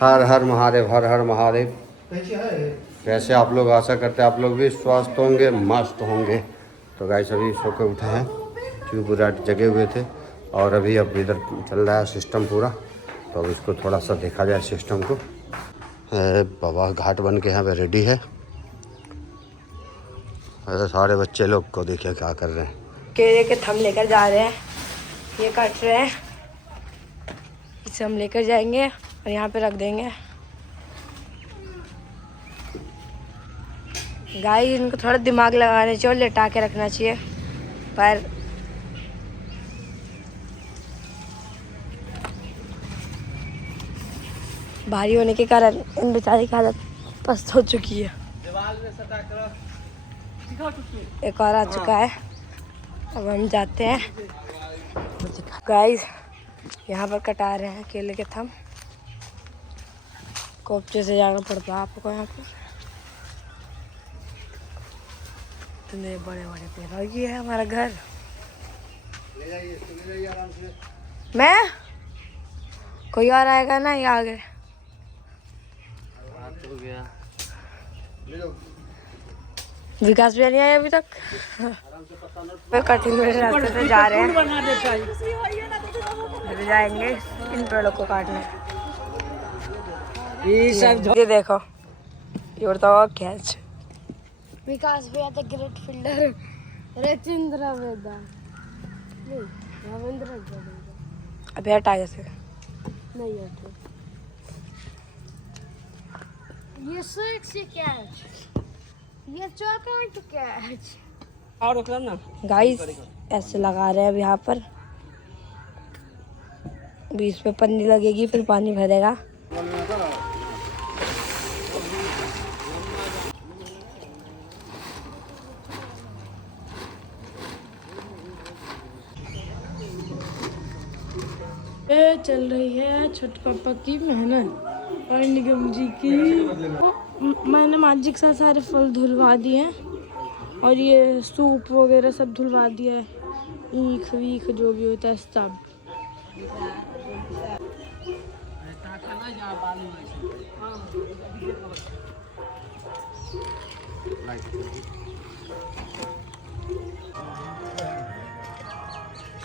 हर हर महादेव, हर हर महादेव। कैसे आप लोग, आशा करते हैं आप लोग भी स्वस्थ होंगे, मस्त होंगे। तो गाइस अभी सो के उठे हैं क्योंकि पूरा जगे हुए थे और अभी अब इधर चल रहा है सिस्टम पूरा। तो अब इसको थोड़ा सा देखा जाए सिस्टम को। बाबा घाट बन के यहाँ पे रेडी है। ऐसे सारे बच्चे लोग को देखिए क्या कर रहे हैं। केले के थम लेकर जा रहे हैं, ये काट रहे हैं, इसे हम लेकर जाएंगे और यहाँ पे रख देंगे। गाय इनको थोड़ा दिमाग लगाना चाहिए और लेटा के रखना चाहिए, पर भारी होने के कारण इन बेचारे की हालत पस्त हो चुकी है। एक और आ चुका है, अब हम जाते हैं। गाइस यहाँ पर कटा रहे हैं केले के थम। कोपचे से जाना पड़ता है आपको यहाँ पर। इतने बड़े बड़े पेड़, और ये है हमारा घर। ले जाइए आराम से। मैं कोई और आएगा ना, ये आ गए। विकास भी नहीं आया अभी तक। कठिन रास्ते पे जा रहे हैं, जाएंगे इन पेड़ों को काटने। ये देखो, ये बताओ कैच। विकास भैया द ग्रेट फील्डर, रचिंद्र वेदा, रविंद्र अभी हटा जैसे नहीं हटे। ये सेक्सी कैच, ये चौकांट कैच। और ना गाइस ऐसे लगा रहे हैं अब यहाँ पर। बीच पे पन्नी लगेगी, फिर पानी भरेगा। ये चल रही है छोटे पापा की मेहनत और निगम जी की। मैंने माजी के साथ सारे फल धुलवा दिए हैं और ये सूप वगैरह सब धुलवा दिया है, ईख वीख जो भी होता है सब।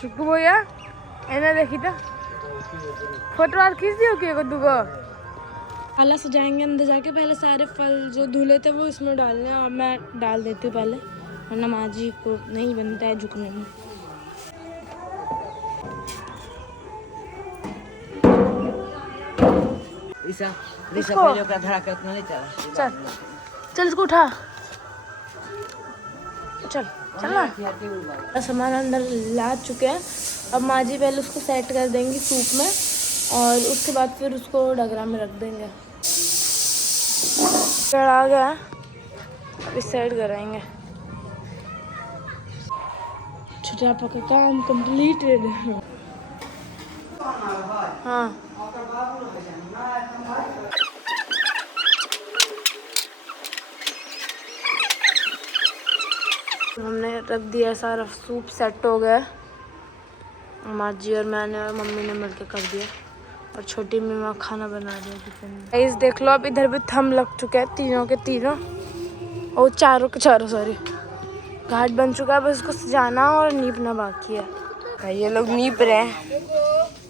शुक्र भैया एना देखी था, फोटो और खींच दियो के दुगो। आला सजाएंगे अंदर जाके। पहले सारे फल जो धुले थे वो इसमें डालने, और मैं डाल देती हूँ पहले, वरना माजी को नहीं बनता है झुकने में। चल चल इसको उठा, चल चल। सामान अंदर ला चुके हैं, अब माजी पहले उसको सेट कर देंगी सूप में और उसके बाद फिर उसको डगरा में रख देंगे। पेड़ आ गया, अब इस साइड कराएंगे। छोटा पका काम कंप्लीटेड। हाँ हमने रख दिया, सारा सूप सेट हो गया। माजी और मैंने और मम्मी ने मिलकर कर दिया और छोटी मम्मा खाना बना रही है किचन में। गाइस देख लो, अब इधर भी थम लग चुके हैं तीनों के तीनों, और चारों के चारों सॉरी। घाट बन चुका है, बस इसको सजाना और नीपना बाकी है। ये लोग नीप रहे हैं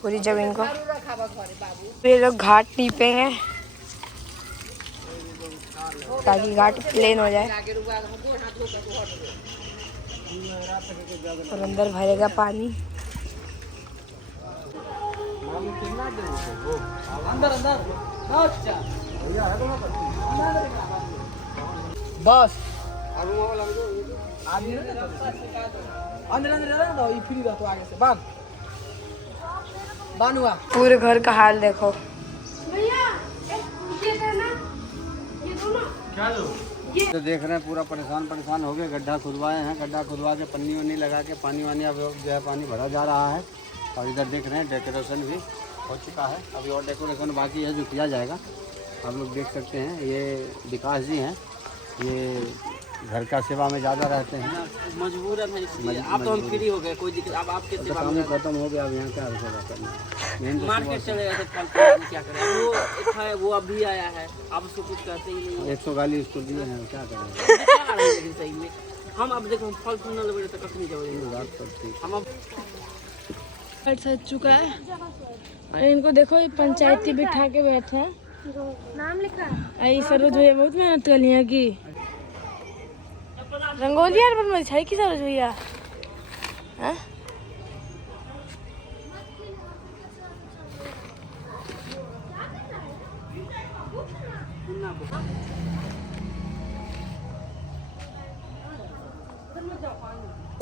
पूरी जमीन को। ये लोग घाट नीपेंगे ताकि घाट प्लेन हो जाए और अंदर भरेगा पानी। बस पूरे घर का हाल देखो। तो देख रहे हैं पूरा परेशान हो गए। गड्ढा खुदवाए हैं, गड्ढा खुदवा के पन्नी वन्नी लगा के पानी वानी अब जो है पानी भरा जा रहा है। और इधर देख रहे हैं डेकोरेशन भी हो चुका है, अभी और डेकोरेशन बाकी है जो किया जाएगा। आप लोग देख सकते हैं, ये विकास जी हैं, ये घर का सेवा में ज़्यादा रहते हैं। मजबूरन है इसलिए। अब तो हम फ्री हो गए, कोई दिक्कत। अब आपके सेवा में खत्म हो गया, अब यहाँ क्या सेवा करना। मार्केट चले गए थे, फल क्या करें। वो एक है, वो अभी आया है, आप उसको कुछ कहते ही नहीं। 100 गाली उसको दिए हैं, क्या करें। लेकिन सही में हम अब देखो फल फूल न लगे तो कहीं जाओगे। हम अब सज चुका है और इनको देखो ये पंचायती बिठा के बैठे हैं, नाम लिखा है। आई सरोज भैया बहुत मेहनत कर लिया की रंगोली यार बनवाई है कि सरोज भैया। हाँ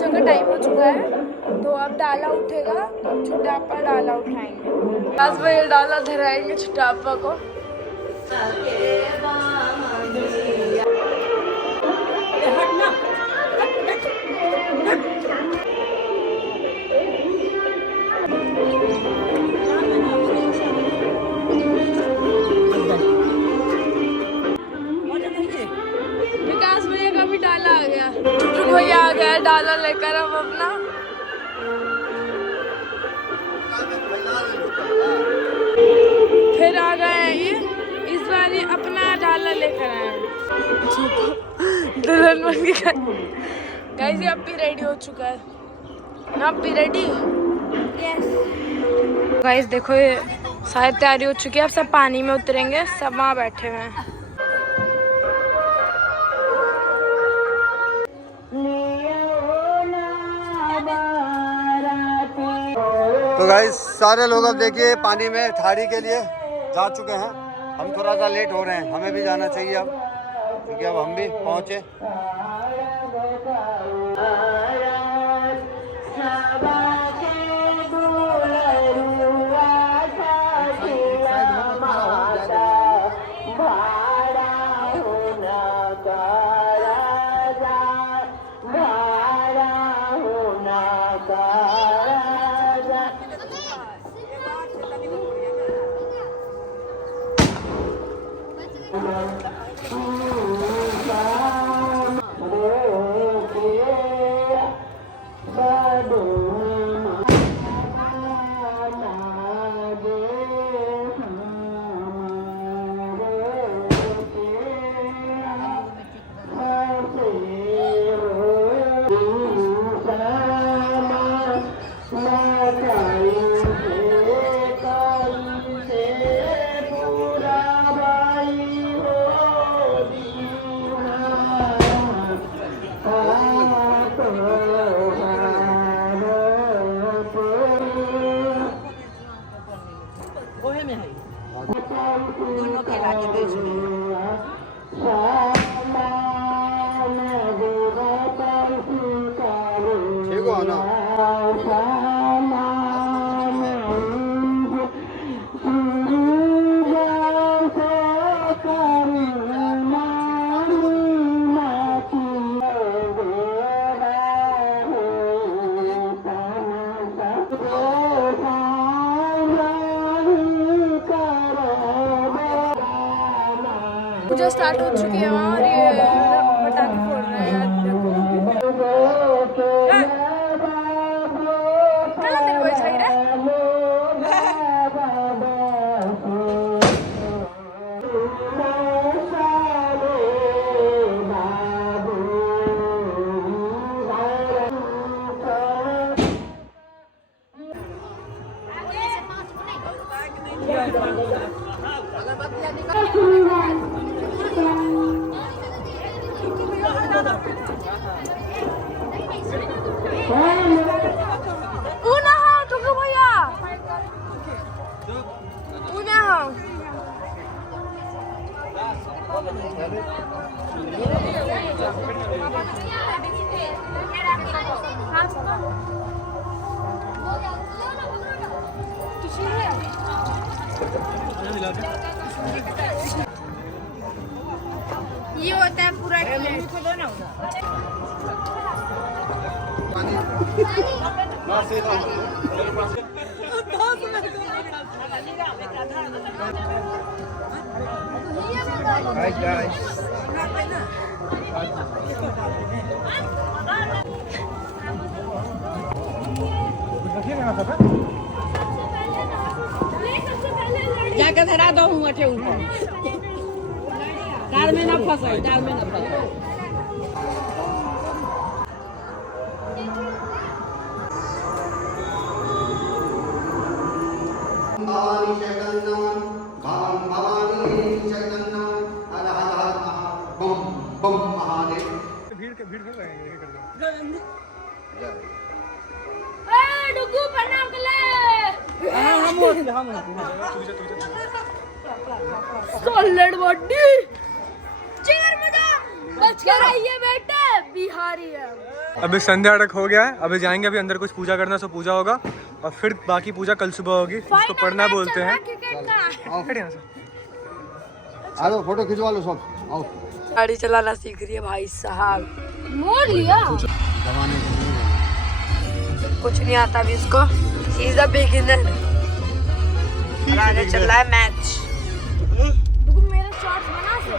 का टाइम हो चुका है तो अब डाला उठेगा तो छुटापा डाला उठाएंगे। बस भैया डाला धराएंगे छुटापा को। विकास भैया का भी डाला आ गया, टुकटुक भैया आ गया डाला लेकर अब अपना। फिर आ गए ये, इस बार ये अपना डाला लेकर आए दुल्हन बन के। गाइस ये अब भी रेडी हो चुका है ना, अब भी रेडी। यस गाइस देखो ये शायद तैयारी हो चुकी है, अब सब पानी में उतरेंगे, सब वहाँ बैठे हुए हैं। तो गाइस सारे लोग अब देखिए पानी में थारी के लिए जा चुके हैं। हम थोड़ा सा लेट हो रहे हैं, हमें भी जाना चाहिए अब, क्योंकि अब हम भी पहुँचे। ठीक हो ना? पूजा स्टार्ट हो चुकी है वहाँ और ये पटाखे फोड़ रहे हैं। कल तेरे को चाहिए रे। ये होता है पूरा Hi guys. जाकर धरा दो हूँ अठे ऊपर कार में ना फंसे कार में ना फंसे सॉलिड बॉडी चेयर में जा बच कर आइए बेटे बिहारी है। अभी संध्या तक हो गया है, अभी जाएंगे अभी अंदर कुछ पूजा करना सो पूजा होगा और फिर बाकी पूजा कल सुबह होगी, इसको पढ़ना बोलते हैं। आओ फोटो खिंचवा लो सब, आओ। गाड़ी चलाना सीख रही है भाई साहब, मोड़ लिया कुछ नहीं आता अभी इसको, ही इज अ बिगिनर। आगे चल रहा है मैच। मेरे शॉट्स बना से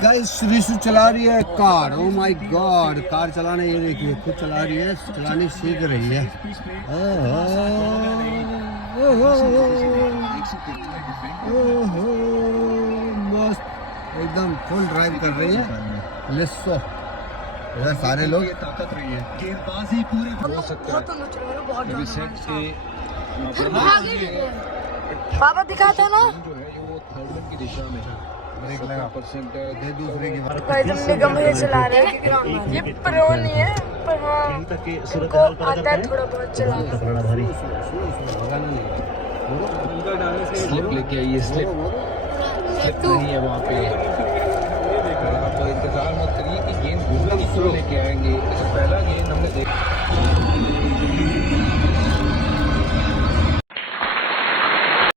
गाइस रिशु चला रही है car, oh my God, car चलाने ये देखिए खुद चला रही है, चलानी सीख रही है। मस्त एकदम फुल ड्राइव कर रही है। लिस्सो इधर सारे लोग ताकत रही है, गेंदबाजी पूरी हो सकता है। पापा दिखाता ना जो है वो थर्ड की दिशा में है। दूसरे की निगम भैया चला रहे हैं, ये प्रो नहीं है पर हाँ इनको आता है थोड़ा बहुत चलाना। स्लिप लेके आइए, स्लिप नहीं है वहाँ पे। आप इंतजार मत करिए कि गेंद घूमने की लेके आएंगे। पहला गेंद हमने देखा